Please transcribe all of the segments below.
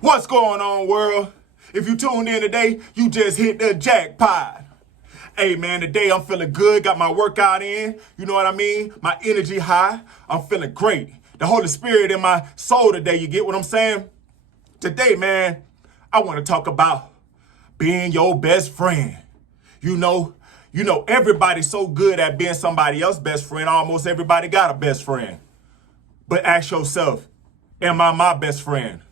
What's going on, world? If you tuned in today, you just hit the jackpot. Hey, man, today I'm feeling good. Got my workout in. You know what I mean? My energy high. I'm feeling great. The Holy Spirit in my soul today. You get what I'm saying? Today, man, I want to talk about being your best friend. You know, everybody's so good at being somebody else's best friend. Almost everybody got a best friend. But ask yourself, am I my best friend?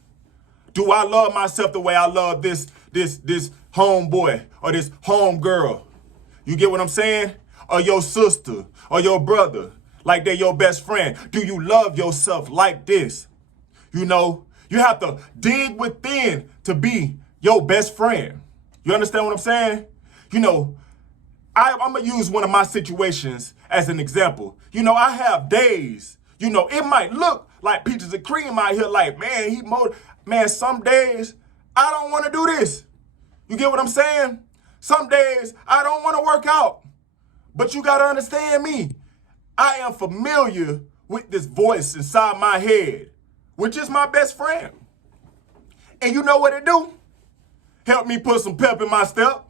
Do I love myself the way I love this homeboy or this homegirl? You get what I'm saying? Or your sister or your brother, like they're your best friend. Do you love yourself like this? You know, you have to dig within to be your best friend. You understand what I'm saying? You know, I'm going to use one of my situations as an example. You know, I have days, you know, it might look like peaches and cream out here, like, man, some days I don't want to do this. You get what I'm saying? Some days I don't want to work out. But you got to understand me. I am familiar with this voice inside my head, which is my best friend. And you know what it do? Help me put some pep in my step,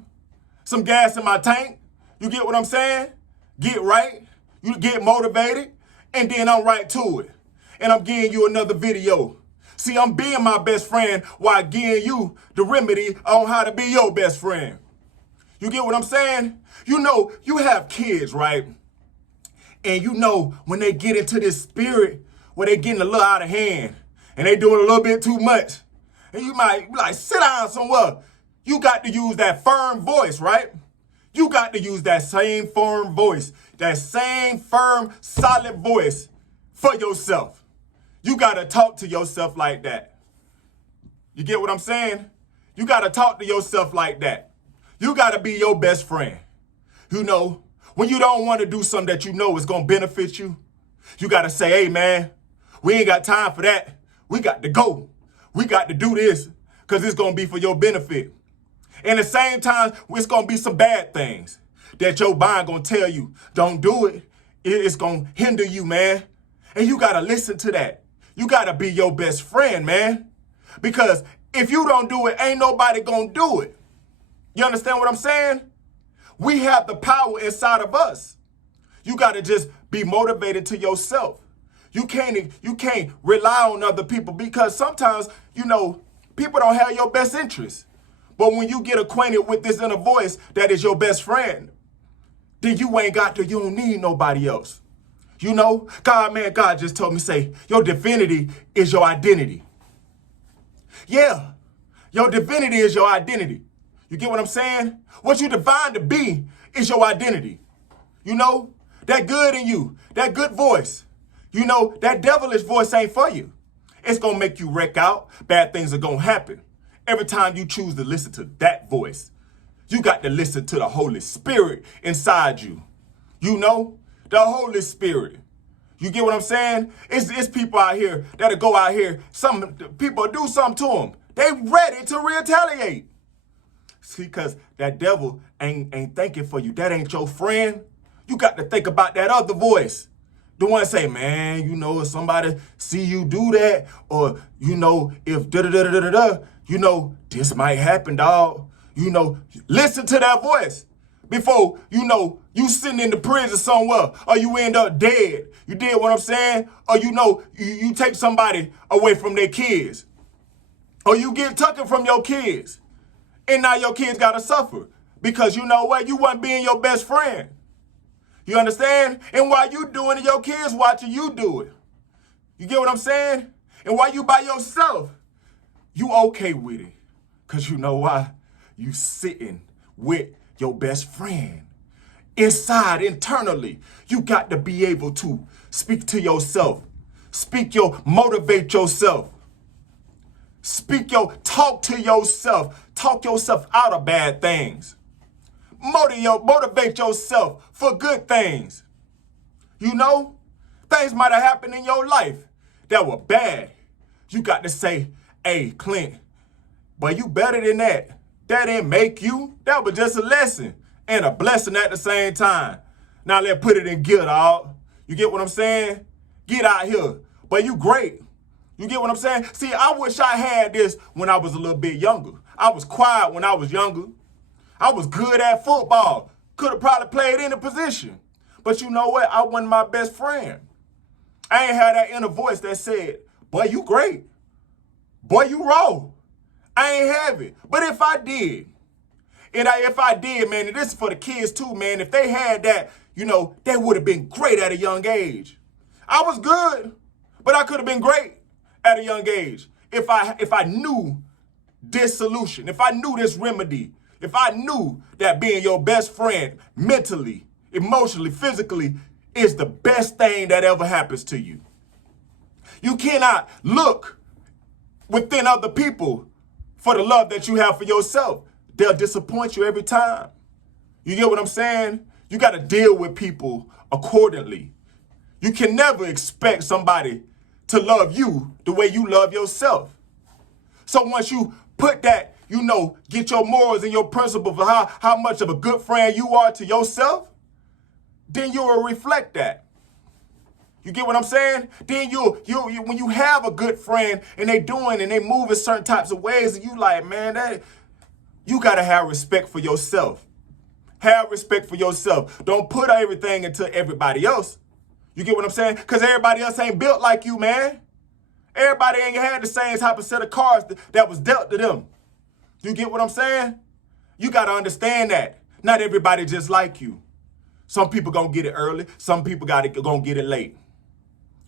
some gas in my tank. You get what I'm saying? Get right. You get motivated. And then I'm right to it. And I'm giving you another video. See, I'm being my best friend while giving you the remedy on how to be your best friend. You get what I'm saying? You know, you have kids, right? And you know when they get into this spirit where they getting a little out of hand and they doing a little bit too much. And you might be like, sit down somewhere. You got to use that firm voice, right? You got to use that same firm voice, that same firm, solid voice for yourself. You got to talk to yourself like that. You get what I'm saying? You got to talk to yourself like that. You got to be your best friend. You know, when you don't want to do something that you know is going to benefit you, you got to say, hey, man, we ain't got time for that. We got to go. We got to do this because it's going to be for your benefit. And at the same time, it's going to be some bad things that your mind going to tell you, don't do it. It's going to hinder you, man. And you got to listen to that. You got to be your best friend, man. Because if you don't do it, ain't nobody going to do it. You understand what I'm saying? We have the power inside of us. You got to just be motivated to yourself. You can't rely on other people because sometimes, you know, people don't have your best interest. But when you get acquainted with this inner voice that is your best friend, then you don't need nobody else. You know, God just told me, say, your divinity is your identity. Yeah, your divinity is your identity. You get what I'm saying? What you divine to be is your identity. You know, that good in you, that good voice. You know, that devilish voice ain't for you. It's going to make you wreck out. Bad things are going to happen. Every time you choose to listen to that voice, you got to listen to the Holy Spirit inside you. You know, the Holy Spirit. You get what I'm saying? It's people out here that'll go out here. Some people do something to them. They ready to retaliate. See, because that devil ain't thinking for you. That ain't your friend. You got to think about that other voice. The one say, man, you know, if somebody see you do that, or, you know, if da-da-da-da-da-da, you know, this might happen, dog. You know, listen to that voice before, you know, you sitting in the prison somewhere or you end up dead. You did what I'm saying? Or, you know, you take somebody away from their kids. Or you get taken from your kids. And now your kids got to suffer because you know what? You wasn't being your best friend. You understand? And while you doing it, your kids watching you do it. You get what I'm saying? And while you by yourself, you okay with it. Because you know why? You sitting with your best friend. Inside, internally, you got to be able to speak to yourself. Motivate yourself. Talk to yourself. Talk yourself out of bad things. Motivate yourself for good things. You know, things might have happened in your life that were bad. You got to say, hey, Clint, but you better than that. That didn't make you. That was just a lesson and a blessing at the same time. Now let's put it in gear, dog. You get what I'm saying? Get out here. But you great. You get what I'm saying? See, I wish I had this when I was a little bit younger. I was quiet when I was younger. I was good at football. Could have probably played any position. But you know what? I wasn't my best friend. I ain't had that inner voice that said, boy, you great. Boy, you raw. I ain't have it. But if I did, if I did, man, and this is for the kids too, man, if they had that, they would have been great at a young age. I was good, but I could have been great at a young age if I knew this solution, if I knew this remedy, if I knew that being your best friend mentally, emotionally, physically is the best thing that ever happens to you. You cannot look within other people for the love that you have for yourself. They'll disappoint you every time. You get what I'm saying? You got to deal with people accordingly. You can never expect somebody to love you the way you love yourself. So once you put that, get your morals and your principles for how much of a good friend you are to yourself, then you will reflect that. You get what I'm saying? Then you when you have a good friend and they move in certain types of ways, and you like, man, you gotta have respect for yourself. Have respect for yourself. Don't put everything into everybody else. You get what I'm saying? Because everybody else ain't built like you, man. Everybody ain't had the same type of set of cards that was dealt to them. You get what I'm saying? You got to understand that. Not everybody just like you. Some people going to get it early. Some people going to get it late.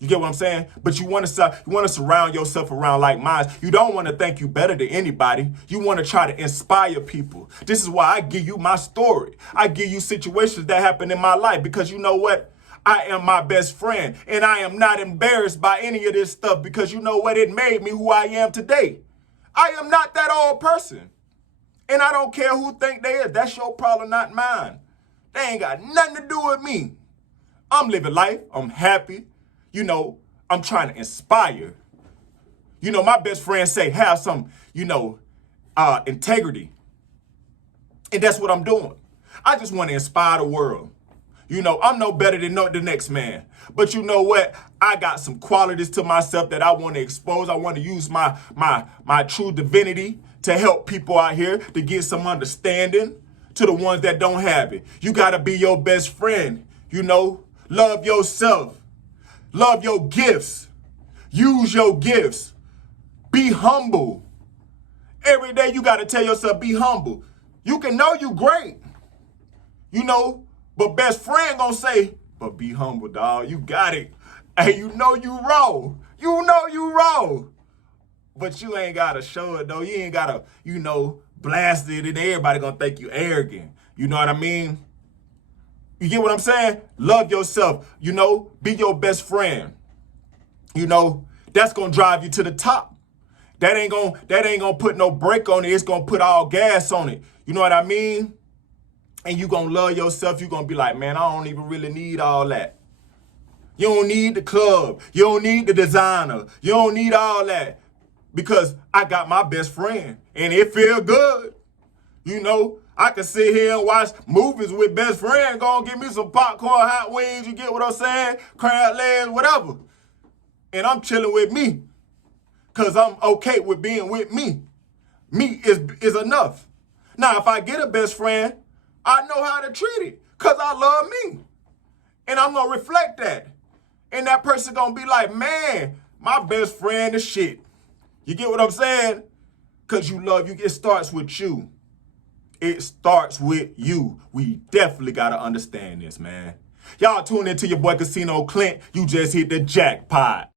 You get what I'm saying? But you want to surround yourself around like minds. You don't want to think you better than anybody. You want to try to inspire people. This is why I give you my story. I give you situations that happen in my life because you know what? I am my best friend, and I am not embarrassed by any of this stuff because you know what? It made me who I am today. I am not that old person, and I don't care who think they is. That's your problem, not mine. They ain't got nothing to do with me. I'm living life. I'm happy. I'm trying to inspire. My best friend say have some, integrity, and that's what I'm doing. I just want to inspire the world. I'm no better than the next man. But you know what? I got some qualities to myself that I want to expose. I want to use my true divinity to help people out here to get some understanding to the ones that don't have it. You got to be your best friend. Love yourself. Love your gifts. Use your gifts. Be humble. Every day you got to tell yourself, be humble. You can know you great. But best friend gonna say, but be humble, dog. You got it. Hey, you raw. You raw. But you ain't gotta show it, though. You ain't gotta, blast it, and everybody gonna think you arrogant. You know what I mean? You get what I'm saying? Love yourself. Be your best friend. That's gonna drive you to the top. That ain't gonna put no brake on it. It's gonna put all gas on it. You know what I mean? And you gonna love yourself. You gonna be like, man, I don't even really need all that. You don't need the club. You don't need the designer. You don't need all that. Because I got my best friend. And it feel good. I can sit here and watch movies with best friend. Go and get me some popcorn, hot wings. You get what I'm saying? Crab legs, whatever. And I'm chilling with me. Because I'm okay with being with me. Me is enough. Now, if I get a best friend, I know how to treat it because I love me. And I'm going to reflect that. And that person going to be like, man, my best friend is shit. You get what I'm saying? Because you love you. It starts with you. It starts with you. We definitely got to understand this, man. Y'all tune into your boy Casino Clint. You just hit the jackpot.